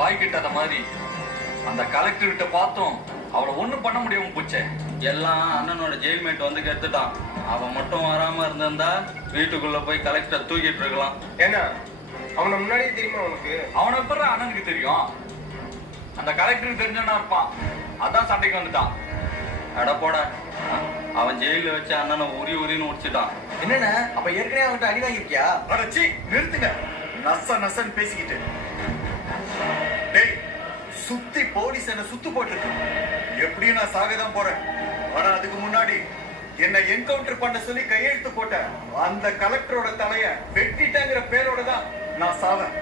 வாய் கிட்டாத மாதிரி அந்த கலெக்டர் கிட்ட பார்த்தோம் அவளை ஒண்ணும் பண்ண முடியாம போச்சே. எல்லாம் அண்ணனோட ஜெயில்மேட் வந்து கெடுத்துட்டான். அவன் மட்டும் வராம இருந்திருந்தா வீட்டுக்குள்ள போய் கலெக்டர் தூக்கிட்டு இருக்கலாம். ஏன்னா அவனை முன்னாடியே தெரியுமா உனக்கு? அவனை எப்படி அண்ணனுக்கு தெரியும்? அந்த கலெக்டருக்கு தெரிஞ்சவனா இருப்பான், அதான் சண்டைக்கு வந்துட்டான். அட போட, அவன் ஜெயில வச்சு அண்ணனை உரின்னு உடிச்சிட்டான். என்னண்ணா அப்ப ஏற்கனவே அவன்கிட்ட அடி வாங்கிருக்கியா? அடச்சி நிறுத்துங்க, நசன்னு பேசிக்கிட்டு. டேய், சுத்தி போலீஸ் என்ன சுத்து போட்டுருக்கு. எப்படியும் நான் சாகதான் போறேன். ஆனா அதுக்கு முன்னாடி என்ன என்கவுண்டர் பண்ண சொல்லி கையெழுத்து போட்ட அந்த கலெக்டரோட தலைய வெட்டிட்டேங்கிற பேரோட தான் நான் சாவேன்.